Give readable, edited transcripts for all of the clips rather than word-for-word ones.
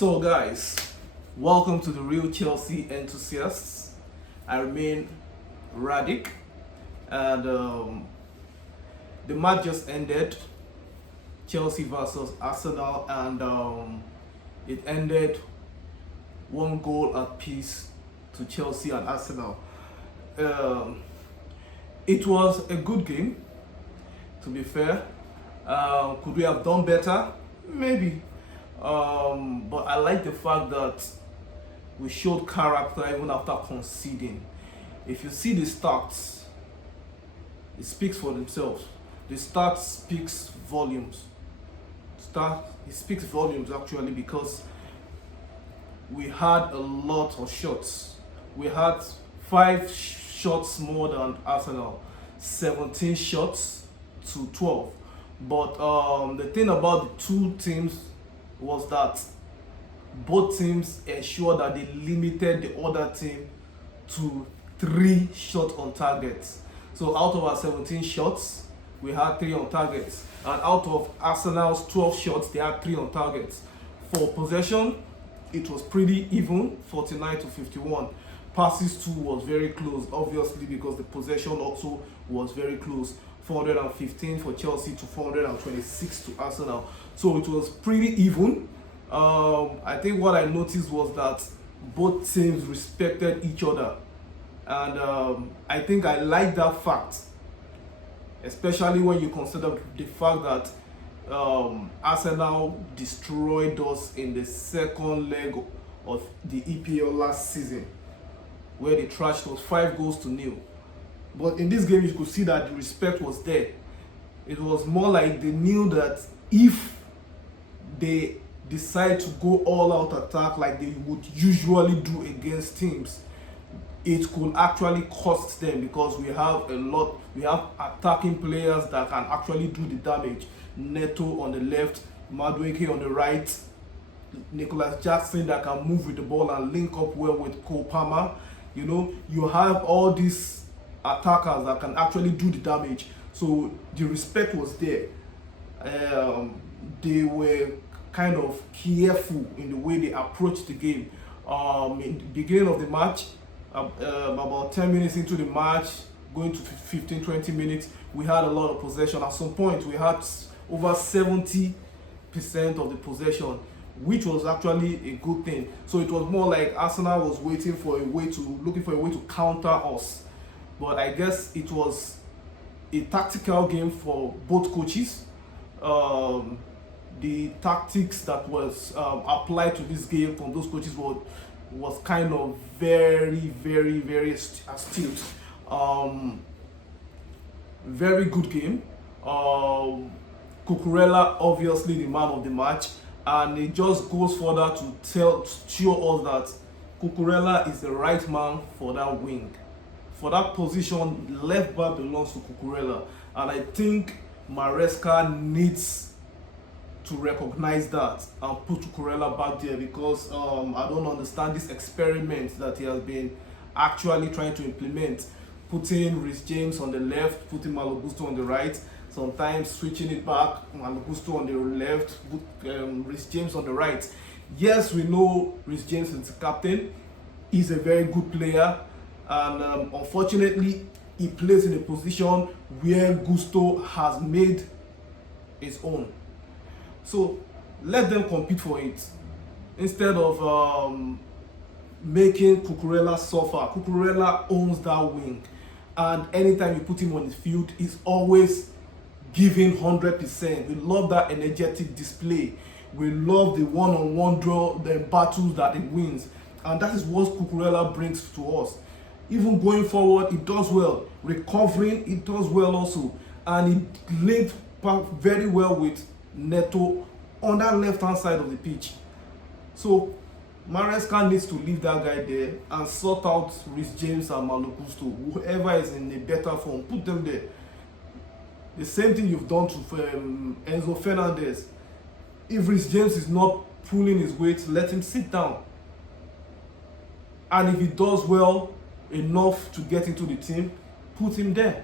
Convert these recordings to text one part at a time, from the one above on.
So, guys, welcome to the Real Chelsea Enthusiasts. I remain Radic, and the match just ended, Chelsea versus Arsenal, and it ended one goal apiece to Chelsea and Arsenal. It was a good game, to be fair. Could we have done better? Maybe. But I like the fact that we showed character even after conceding. If you see the stats, it speaks for themselves. The stats speaks volumes. It speaks volumes actually, because we had a lot of shots. We had 5 shots more than Arsenal, 17 shots to 12. But the thing about the two teams was that both teams ensured that they limited the other team to 3 shots on target. So out of our 17 shots, we had 3 on targets. And out of Arsenal's 12 shots, they had 3 on targets. For possession, it was pretty even, 49 to 51. Passes too was very close, obviously, because the possession also was very close. 415 for Chelsea to 426 to Arsenal. So it was pretty even. I think what I noticed was that both teams respected each other. And I think I like that fact, especially when you consider the fact that Arsenal destroyed us in the second leg of the EPL last season, where they trashed us 5-0. But in this game, you could see that the respect was there. It was more like they knew that if they decide to go all-out attack like they would usually do against teams, it could actually cost them, because we have attacking players that can actually do the damage. Neto on the left, Madueke on the right, Nicholas Jackson that can move with the ball and link up well with Cole Palmer. You know, you have all these attackers that can actually do the damage. So the respect was there. They were kind of careful in the way they approached the game. In the beginning of the match, about 10 minutes into the match, going to 15-20 minutes, we had a lot of possession. At some point, we had over 70% of the possession, which was actually a good thing. So it was more like Arsenal was looking for a way to counter us. But I guess it was a tactical game for both coaches. The tactics that was applied to this game from those coaches was kind of very, very, very astute. Very good game. Cucurella, obviously the man of the match, and it just goes further to show us that Cucurella is the right man for that wing. For that position, left back belongs to Cucurella, and I think Maresca needs to recognize that and put Cucurella back there, because I don't understand this experiment that he has been actually trying to implement, putting Reece James on the left, putting Malo Gusto on the right, sometimes switching it back, Malo Gusto on the left, Reece James on the right. Yes, we know Reece James is the captain. He's a very good player. And unfortunately, he plays in a position where Gusto has made his own. So let them compete for it, instead of making Cucurella suffer. Cucurella owns that wing, and anytime you put him on the field, he's always giving 100%. We love that energetic display. We love the one-on-one draw, the battles that he wins, and that is what Cucurella brings to us. Even going forward, it does well. Recovering, it does well also. And it linked very well with Neto on that left-hand side of the pitch. So Maresca needs to leave that guy there and sort out Reece James and Malo Gusto. Whoever is in a better form, put them there. The same thing you've done to Enzo Fernandez. If Reece James is not pulling his weight, let him sit down. And if he does well enough to get into the team, put him there.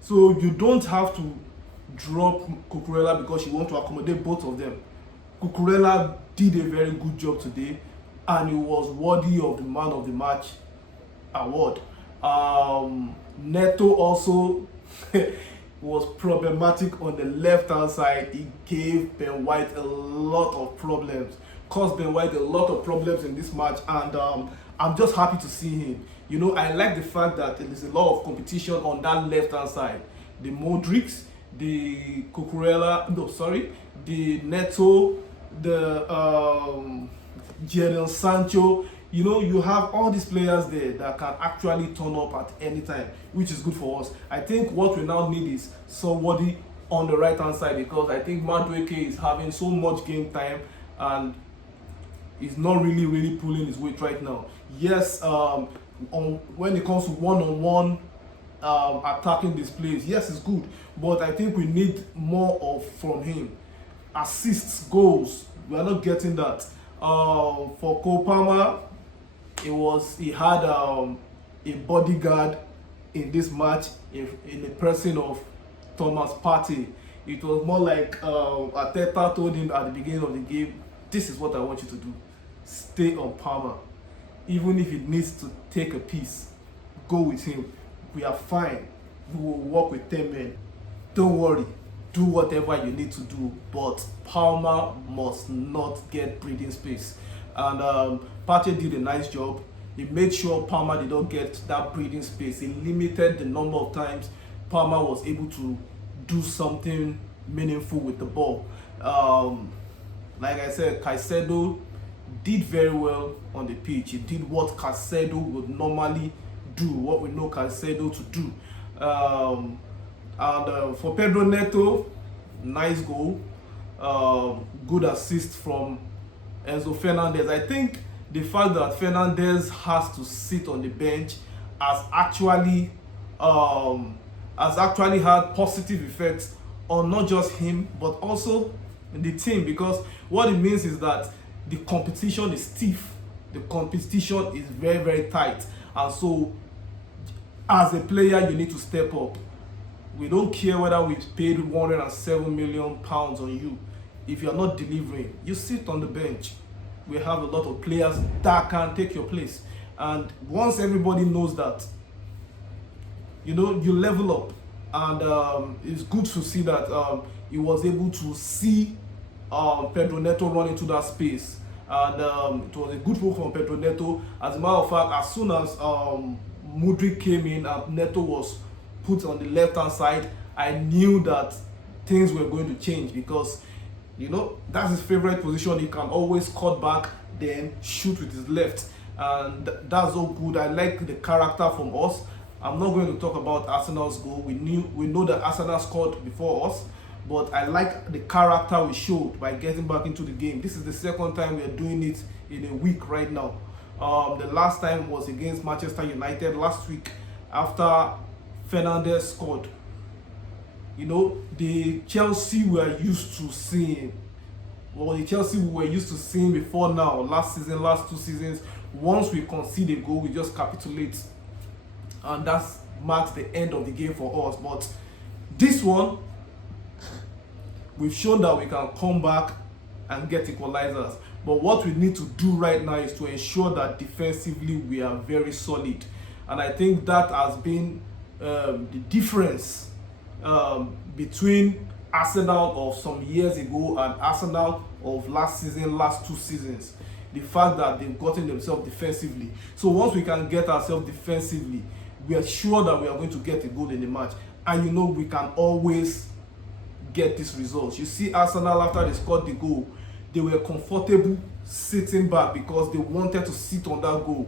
So you don't have to drop Cucurella because you want to accommodate both of them. Cucurella did a very good job today, and he was worthy of the man of the match award. Neto also was problematic on the left hand side. He gave Ben White a lot of problems, caused Ben White a lot of problems in this match, and I'm just happy to see him. You know, I like the fact that there is a lot of competition on that left hand side. The Modrics, the Cucurella, no, sorry, the Neto, the Jadon Sancho. You know, you have all these players there that can actually turn up at any time, which is good for us. I think what we now need is somebody on the right hand side, because I think Madueke is having so much game time and is not really pulling his weight right now. Yes, when it comes to one-on-one attacking displays, yes, it's good, but I think we need more of from him. Assists, goals, we are not getting that. For Cole Palmer, he had a bodyguard in this match in the person of Thomas Partey. It was more like Arteta told him at the beginning of the game, this is what I want you to do. Stay on Palmer. Even if it needs to take a piece, go with him. We are fine. We will work with 10 men. Don't worry. Do whatever you need to do, but Palmer must not get breathing space. And Partey did a nice job. He made sure Palmer did not get that breathing space. He limited the number of times Palmer was able to do something meaningful with the ball. Like I said, Caicedo did very well on the pitch. He did what Caicedo would normally do, what we know Caicedo to do. For Pedro Neto, nice goal, good assist from Enzo Fernandez. I think the fact that Fernandez has to sit on the bench has actually had positive effects on not just him but also the team, because what it means is that the competition is stiff, the competition is very tight, and so as a player you need to step up. We don't care whether we paid £107 million on you. If you're not delivering, you sit on the bench. We have a lot of players that can take your place. And once everybody knows that, you know, you level up. And it's good to see that he was able to see Pedro Neto run into that space. And it was a good move from Pedro Neto. As a matter of fact, as soon as Mudryk came in and Neto was put on the left hand side, I knew that things were going to change, because you know that's his favorite position. He can always cut back, then shoot with his left, and that's all good. I like the character from us. I'm not going to talk about Arsenal's goal. We know that Arsenal scored before us, but I like the character we showed by getting back into the game. This is the second time we are doing it in a week right now. The last time was against Manchester United last week after Fernandez scored. You know, the Chelsea we are used to seeing, well, the Chelsea we were used to seeing before now, last season, last 2 seasons, once we concede a goal, we just capitulate. And that marks the end of the game for us. But this one, we've shown that we can come back and get equalizers. But what we need to do right now is to ensure that defensively we are very solid. And I think that has been the difference between Arsenal of some years ago and Arsenal of last season, last 2 seasons. The fact that they've gotten themselves defensively. So once we can get ourselves defensively, we are sure that we are going to get a goal in the match. And you know, we can always get these results. You see Arsenal, after they scored the goal, they were comfortable sitting back because they wanted to sit on that goal.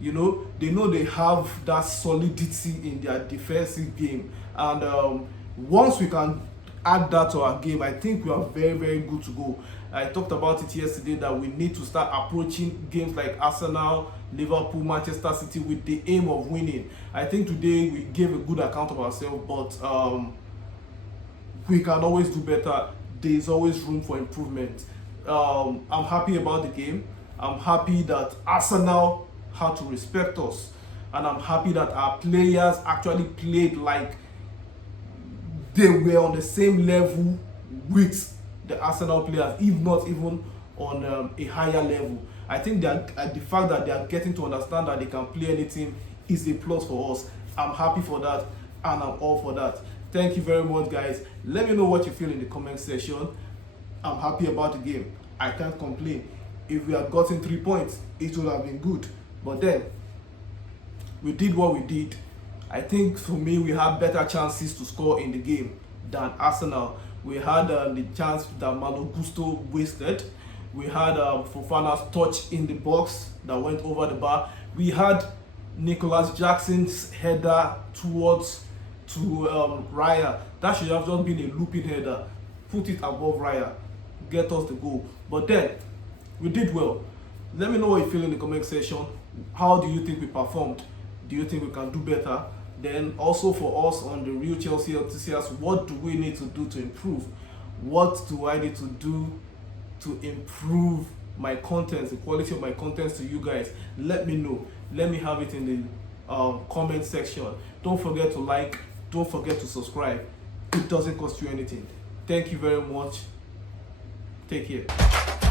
You know they have that solidity in their defensive game. And once we can add that to our game, I think we are very good to go. I talked about it yesterday that we need to start approaching games like Arsenal, Liverpool, Manchester City with the aim of winning. I think today we gave a good account of ourselves, but we can always do better. There is always room for improvement. I'm happy about the game. I'm happy that Arsenal had to respect us, and I'm happy that our players actually played like they were on the same level with the Arsenal players, if not even on a higher level. I think that the fact that they are getting to understand that they can play any team is a plus for us. I'm happy for that, and I'm all for that. Thank you very much, guys. Let me know what you feel in the comment section. I'm happy about the game. I can't complain. If we had gotten 3 points, it would have been good. But then, we did what we did. I think for me, we had better chances to score in the game than Arsenal. We had the chance that Malo Gusto wasted. We had Fofana's touch in the box that went over the bar. We had Nicholas Jackson's header towards Raya. That should have just been a looping header. Put it above Raya. Get us the goal. But then, we did well. Let me know what you feel in the comment section. How do you think we performed? Do you think we can do better? Then also for us on the Real Chelsea enthusiasts, what do we need to do to improve? What do I need to do to improve my content, the quality of my content to you guys? Let me know. Let me have it in the comment section. Don't forget to like. Don't forget to subscribe. It doesn't cost you anything. Thank you very much. Take care.